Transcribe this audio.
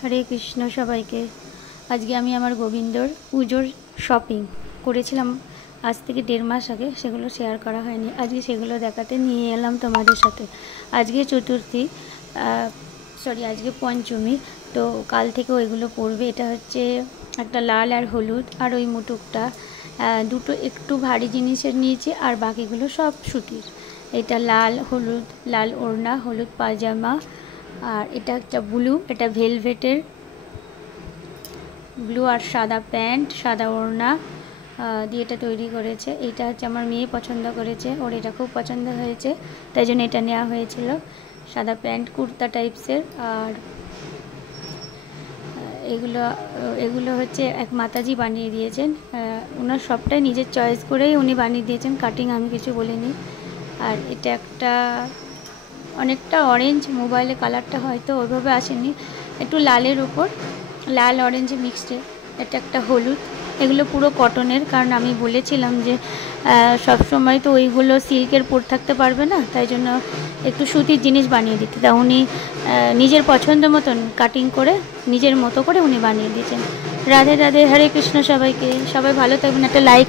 হরে কৃষ্ণ সবাইকে। আজকে আমি আমার গোবিন্দর পুজোর শপিং করেছিলাম আজ থেকে 1.5 মাস আগে, সেগুলো শেয়ার করা হয়নি। আজকে সেগুলো দেখাতে নিয়ে এলাম তোমাদের সাথে। আজকে চতুর্থী, আজকে পঞ্চমী, তো কাল থেকে ওইগুলো পড়বে। এটা হচ্ছে একটা লাল আর হলুদ, আর ওই মুটুকটা দুটো একটু ভারী জিনিসের নিয়েছি, আর বাকিগুলো সব সুতির। এটা লাল হলুদ, লাল ওড়না, হলুদ পাজামা, আর এটা একটা ব্লু, এটা ভেলভেটের ব্লু আর সাদা প্যান্ট, সাদা ওড়না দিয়ে এটা তৈরি করেছে। এটা হচ্ছে আমার মেয়ে পছন্দ করেছে, ওর এটা খুব পছন্দ হয়েছে, তাই জন্য এটা নেওয়া হয়েছিল। সাদা প্যান্ট, কুর্তা টাইপসের। আর এগুলো হচ্ছে এক মাতাজি বানিয়ে দিয়েছেন, ওনার সবটাই নিজের চয়েস করেই উনি বানিয়ে দিয়েছেন, কাটিং আমি কিছু বলিনি। আর এটা একটা অনেকটা অরেঞ্জ, মোবাইলে কালারটা হয়তো ওইভাবে আসেনি, একটু লালের উপর লাল অরেঞ্জ মিক্সড। এটা একটা হলুদ। এগুলো পুরো কটনের, কারণ আমি বলেছিলাম যে সব সময় তো ওইগুলো সিল্কের পর থাকতে পারবে না, তাই জন্য একটু সুতির জিনিস বানিয়ে দিতে। তা উনি নিজের পছন্দ মতন কাটিং করে নিজের মতো করে উনি বানিয়ে দিয়েছেন। রাধে রাধে, হরে কৃষ্ণ সবাইকে। সবাই ভালো থাকবেন, একটা লাইক